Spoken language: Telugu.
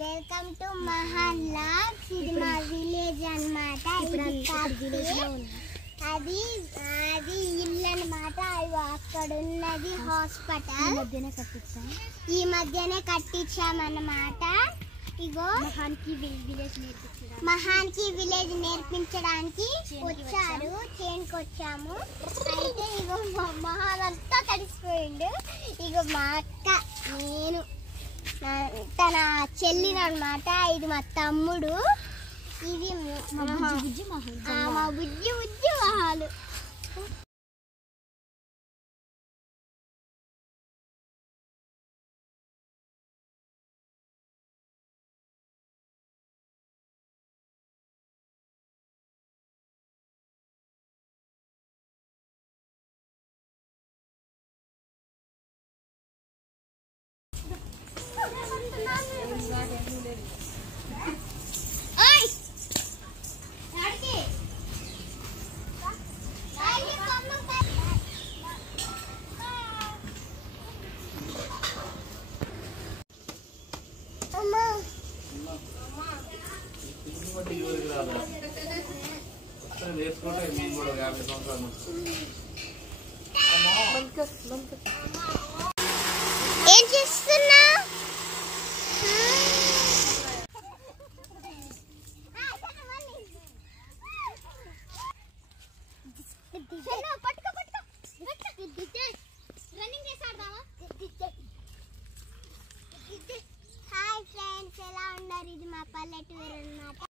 వెల్కమ్ టు మహాన్ లాగ్స్. ఇది మా విలేజ్ అన్నమాట. అది ఇల్లు అన్నమాట. అక్కడ ఉన్నది హాస్పిటల్. ఈ మధ్యనే కట్టించామన్నమాట. ఇగో మహాన్ కి విలేజ్ నేర్పించడానికి వచ్చారు. చేనుకి వచ్చాము. అయితే ఇగో మహాన్ అంతా తడిసిపోయిండు. ఇగో మా అక్క, నేను, తన చెల్లినమాట. ఇది మా తమ్ముడు. ఇది మా బుజ్జి మహాలు. ఏం చేస్తున్నా? హాయ్ ఫ్రెండ్స్, ఎలా ఉన్నారు? ఇది మా పల్లెటూరు అన్నమాట.